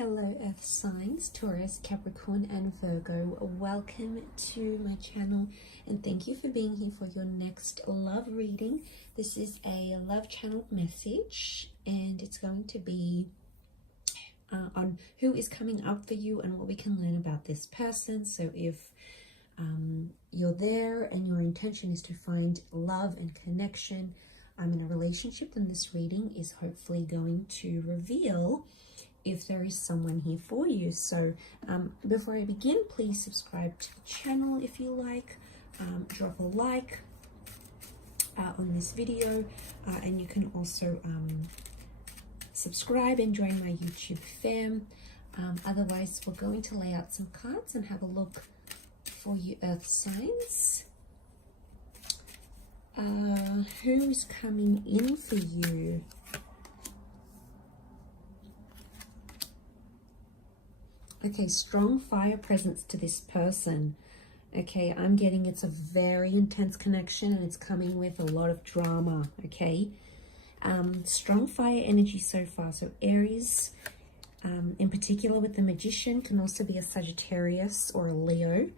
Hello Earth signs, Taurus, Capricorn and Virgo. Welcome to my channel and thank you for being here for your next love reading. This is a love channel message and it's going to be on who is coming up for you and what we can learn about this person. So if you're there and your intention is to find love and connection in a relationship, then this reading is hopefully going to reveal if there is someone here for you. So before I begin, please subscribe to the channel if you like, drop a like on this video, and you can also subscribe and join my YouTube fam. Otherwise, we're going to lay out some cards and have a look for you Earth signs. Who's coming in for you? Okay, strong fire presence to this person. Okay, I'm getting it's a very intense connection and it's coming with a lot of drama, okay? Strong fire energy so far. So Aries, in particular with the Magician, can also be a Sagittarius or a Leo.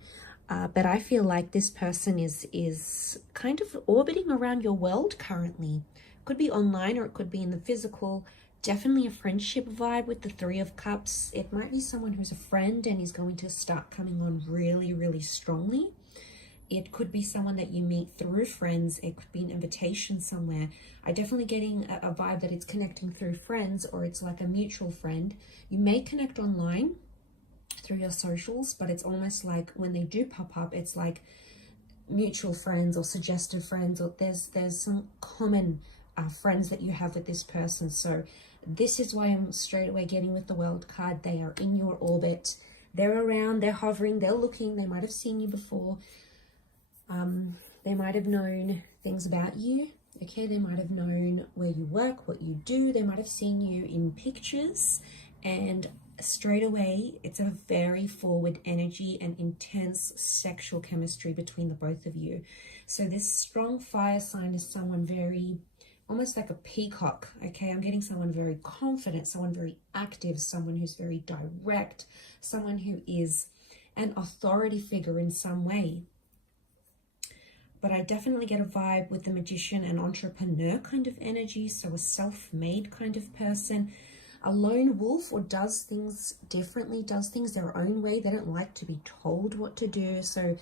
But I feel like this person is kind of orbiting around your world currently. Could be online or it could be in the physical. Definitely a friendship vibe with the Three of Cups. It might be someone who's a friend and is going to start coming on really, really strongly. It could be someone that you meet through friends. It could be an invitation somewhere. I'm definitely getting a vibe that it's connecting through friends or it's like a mutual friend. You may connect online through your socials, but it's almost like when they do pop up, it's like mutual friends or suggested friends, or there's some common friends that you have with this person. So this is why I'm straight away getting with the World card. They are in your orbit. They're around, they're hovering, they're looking. They might have seen you before. They might have known things about you. Okay, they might have known where you work, what you do. They might have seen you in pictures. And straight away, it's a very forward energy and intense sexual chemistry between the both of you. So this strong fire sign is someone very, almost like a peacock, okay? I'm getting someone very confident, someone very active, someone who's very direct, someone who is an authority figure in some way. But I definitely get a vibe with the Magician, an entrepreneur kind of energy, so a self-made kind of person, a lone wolf, or does things differently, does things their own way. They don't like to be told what to do. So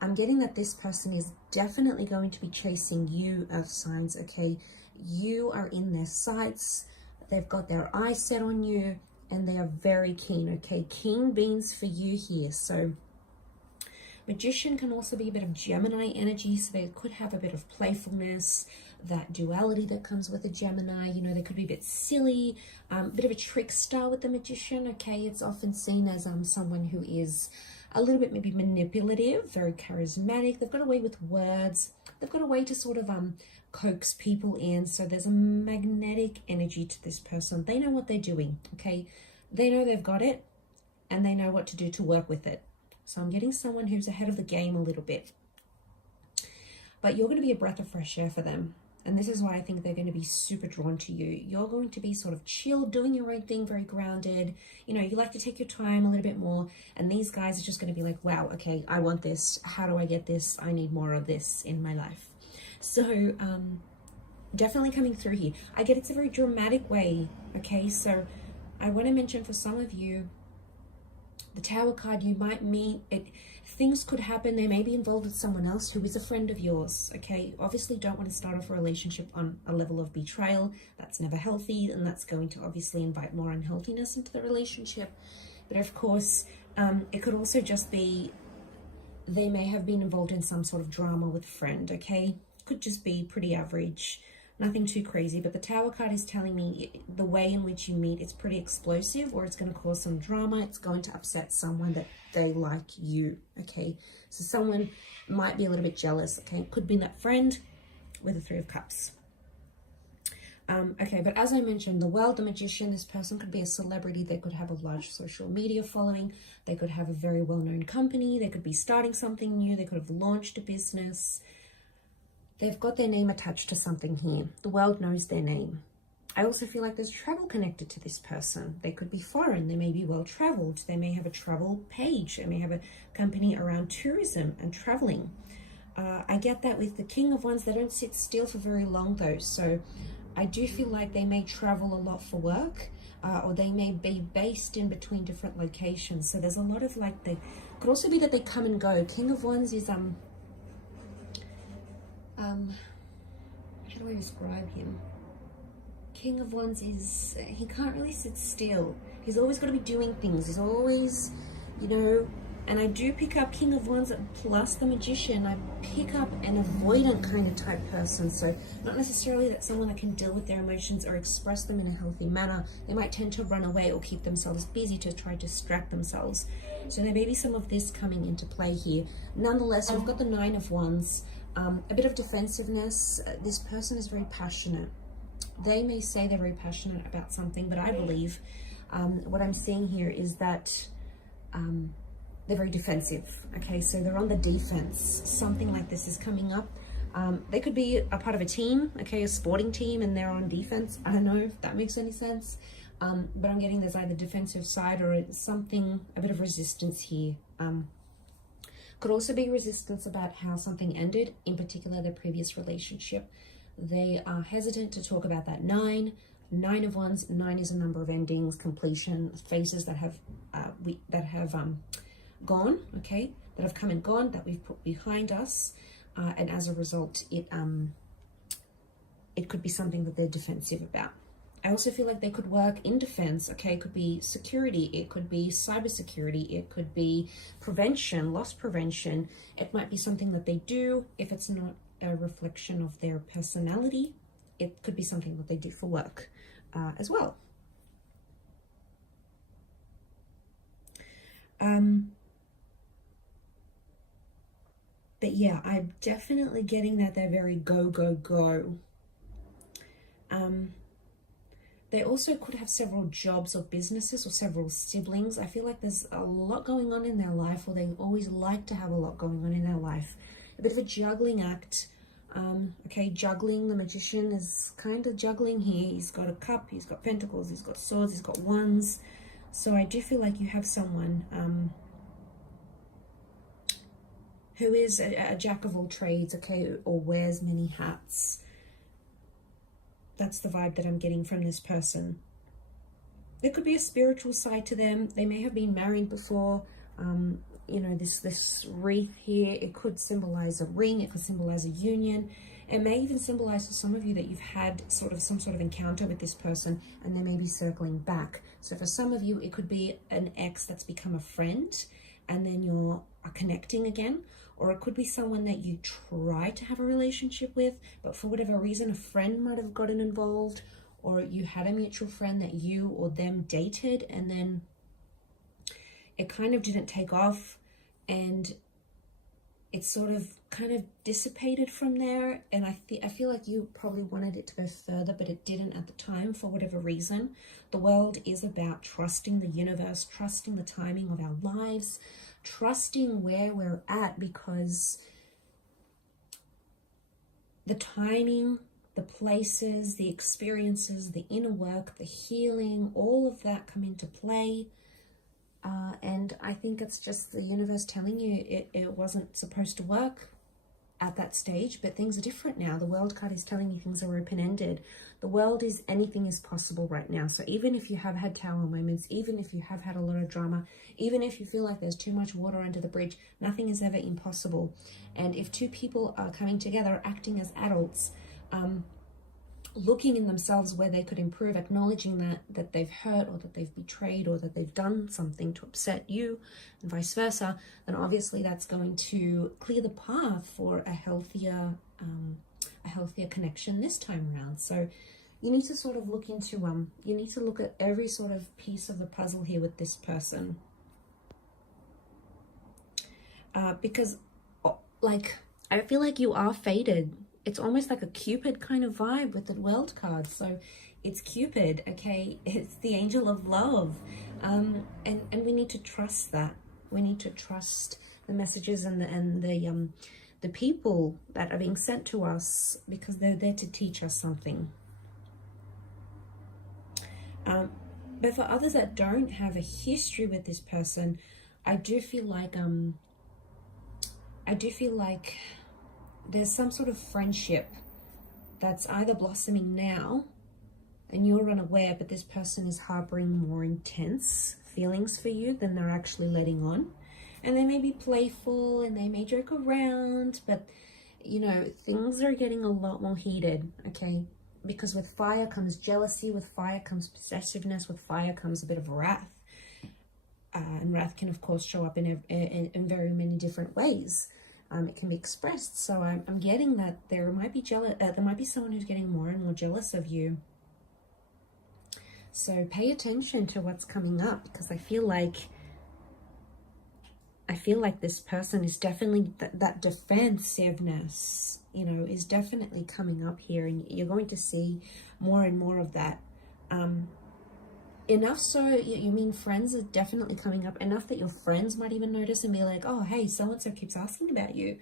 I'm getting that this person is definitely going to be chasing you, Earth signs, okay? You are in their sights. They've got their eyes set on you and they are very keen, okay? Keen beans for you here. So Magician can also be a bit of Gemini energy, so they could have a bit of playfulness, that duality that comes with a Gemini. You know, they could be a bit silly, a bit of a trickster with the Magician, okay? It's often seen as someone who is a little bit maybe manipulative, very charismatic. They've got a way with words. They've got a way to sort of coax people in. So there's a magnetic energy to this person. They know what they're doing, okay? They know they've got it and they know what to do to work with it. So I'm getting someone who's ahead of the game a little bit. But you're going to be a breath of fresh air for them. And this is why I think they're going to be super drawn to you. You're going to be sort of chill, doing your own thing, very grounded. You know, you like to take your time a little bit more. And these guys are just going to be like, wow, okay, I want this. How do I get this? I need more of this in my life. So definitely coming through here. I get it's a very dramatic way, okay? So I want to mention for some of you, the Tower card, you might meet it. Things could happen. They may be involved with someone else who is a friend of yours, okay? Obviously don't want to start off a relationship on a level of betrayal. That's never healthy, and that's going to obviously invite more unhealthiness into the relationship. But of course, it could also just be they may have been involved in some sort of drama with a friend, okay? Could just be pretty average, nothing too crazy. But the Tower card is telling me the way in which you meet, it's pretty explosive, or it's going to cause some drama. It's going to upset someone that they like you, okay? So someone might be a little bit jealous, okay? It could be that friend with the Three of Cups. Okay, but as I mentioned, the World, the Magician, this person could be a celebrity. They could have a large social media following. They could have a very well-known company. They could be starting something new. They could have launched a business. They've got their name attached to something here. The World knows their name. I also feel like there's travel connected to this person. They could be foreign, they may be well traveled, they may have a travel page, they may have a company around tourism and traveling. I get that with the King of Wands. They don't sit still for very long though, so I do feel like they may travel a lot for work, or they may be based in between different locations. So there's a lot of like, they could also be that they come and go. King of Wands is how do I describe him? King of Wands is, he can't really sit still. He's always got to be doing things. He's always, you know, and I do pick up King of Wands plus the Magician. I pick up an avoidant kind of type person. So not necessarily that someone that can deal with their emotions or express them in a healthy manner. They might tend to run away or keep themselves busy to try to distract themselves. So there may be some of this coming into play here. Nonetheless, we've got the Nine of Wands. A bit of defensiveness. This person is very passionate. They may say they're very passionate about something, but I believe what I'm seeing here is that they're very defensive. Okay, so they're on the defense. Something like this is coming up. They could be a part of a team, okay, a sporting team, and they're on defense. I don't know if that makes any sense, but I'm getting there's either defensive side or something, a bit of resistance here. Could also be resistance about how something ended, in particular their previous relationship. They are hesitant to talk about that Nine of Wands. 9 is a number of endings, completion, phases that have gone, okay, that have come and gone, that we've put behind us, and as a result, it could be something that they're defensive about. I also feel like they could work in defense, okay? It could be security, it could be cybersecurity, it could be prevention, loss prevention. It might be something that they do. If it's not a reflection of their personality, it could be something that they do for work as well. But yeah, I'm definitely getting that they're very go, go, go. They also could have several jobs or businesses or several siblings. I feel like there's a lot going on in their life, or they always like to have a lot going on in their life. A bit of a juggling act. Okay, juggling. The Magician is kind of juggling here. He's got a cup, he's got pentacles, he's got swords, he's got wands. So I do feel like you have someone who is a jack of all trades, okay, or wears many hats. That's the vibe that I'm getting from this person. There could be a spiritual side to them. They may have been married before. You know, this wreath here, it could symbolize a ring, it could symbolize a union. It may even symbolize for some of you that you've had some sort of encounter with this person and they may be circling back. So for some of you, it could be an ex that's become a friend and then you're connecting again. Or it could be someone that you try to have a relationship with, but for whatever reason, a friend might have gotten involved, or you had a mutual friend that you or them dated, and then it kind of didn't take off, and it sort of kind of dissipated from there. And I feel like you probably wanted it to go further, but it didn't at the time for whatever reason. The world is about trusting the universe, trusting the timing of our lives, trusting where we're at, because the timing, the places, the experiences, the inner work, the healing, all of that come into play. And I think it's just the universe telling you it wasn't supposed to work at that stage, but things are different now. The World card is telling you things are open-ended. The world is anything is possible right now. So even if you have had tower moments, even if you have had a lot of drama, even if you feel like there's too much water under the bridge, nothing is ever impossible. And if two people are coming together, acting as adults, looking in themselves where they could improve, acknowledging that they've hurt or that they've betrayed or that they've done something to upset you and vice versa, then obviously that's going to clear the path for a healthier connection this time around. So you need to sort of look into you need to look at every sort of piece of the puzzle here with this person, because like I feel like you are fated. It's almost like a Cupid kind of vibe with the World card. So it's Cupid, okay? It's the angel of love. And we need to trust that. We need to trust the messages and the people that are being sent to us, because they're there to teach us something. But for others that don't have a history with this person, I do feel like there's some sort of friendship that's either blossoming now and you're unaware, but this person is harboring more intense feelings for you than they're actually letting on. And they may be playful and they may joke around, but you know, things are getting a lot more heated, okay? Because with fire comes jealousy, with fire comes possessiveness, with fire comes a bit of wrath. And wrath can, of course, show up in very many different ways. It can be expressed. So I'm getting that there might be there might be someone who's getting more and more jealous of you. So pay attention to what's coming up, because I feel like this person is definitely that defensiveness, you know, is definitely coming up here, and you're going to see more and more of that. Enough so, you mean friends are definitely coming up, enough that your friends might even notice and be like, oh, hey, so-and-so keeps asking about you,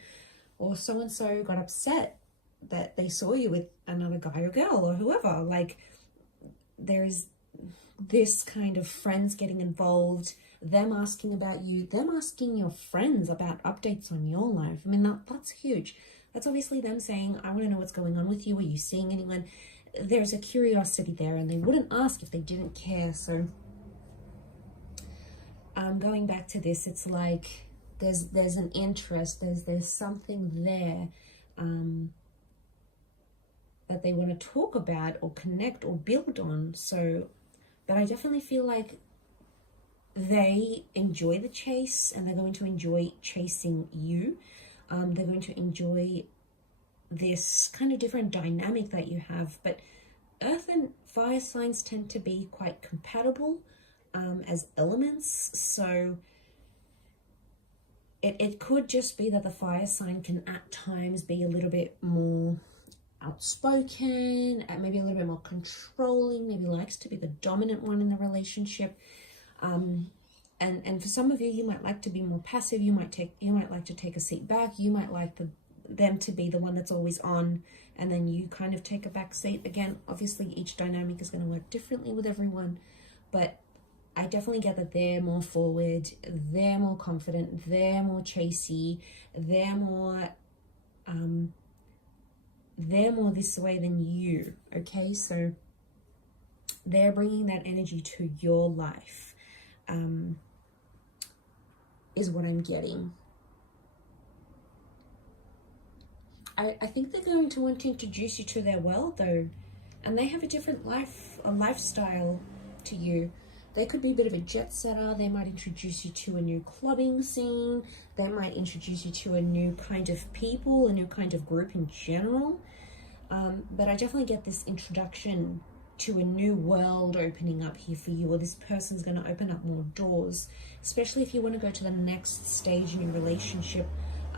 or so-and-so got upset that they saw you with another guy or girl or whoever. Like, there's this kind of friends getting involved, them asking about you, them asking your friends about updates on your life. I mean, that's huge. That's obviously them saying, I want to know what's going on with you. Are you seeing anyone? There's a curiosity there, and they wouldn't ask if they didn't care. So going back to this, it's like there's an interest, there's something there that they want to talk about or connect or build on. So, but I definitely feel like they enjoy the chase, and they're going to enjoy chasing you. They're going to enjoy this kind of different dynamic that you have. But earth and fire signs tend to be quite compatible as elements. So it could just be that the fire sign can at times be a little bit more outspoken, maybe a little bit more controlling, maybe likes to be the dominant one in the relationship. And for some of you, you might like to be more passive. You might like to take a seat back. You might like them to be the one that's always on, and then you kind of take a back seat. Again, obviously each dynamic is going to work differently with everyone, but I definitely get that they're more forward, they're more confident, they're more chasey, they're more this way than you. Okay, so they're bringing that energy to your life, is what I'm getting. I think they're going to want to introduce you to their world, though, and they have a different lifestyle to you. They could be a bit of a jet setter. They might introduce you to a new clubbing scene. They might introduce you to a new kind of people, a new kind of group in general. But I definitely get this introduction to a new world opening up here for you, or this person's going to open up more doors, especially if you want to go to the next stage in your relationship,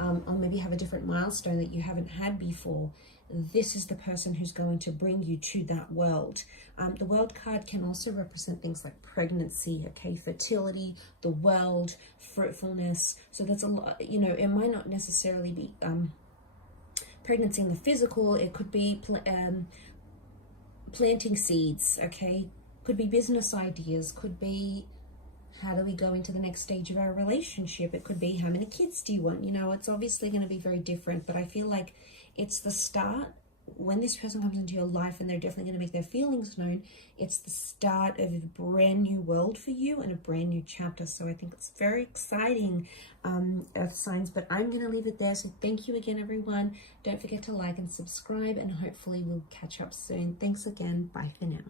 or maybe have a different milestone that you haven't had before. This is the person who's going to bring you to that world. The world card can also represent things like pregnancy, okay, fertility, the world, fruitfulness. So that's a lot, you know, it might not necessarily be pregnancy in the physical. It could be planting seeds, okay, could be business ideas, could be how do we go into the next stage of our relationship, it could be how many kids do you want. You know, it's obviously going to be very different, but I feel like it's the start. When this person comes into your life, and they're definitely going to make their feelings known, it's the start of a brand new world for you and a brand new chapter. So I think it's very exciting, earth signs, but I'm going to leave it there. So thank you again, everyone. Don't forget to like and subscribe, and hopefully we'll catch up soon. Thanks again. Bye for now.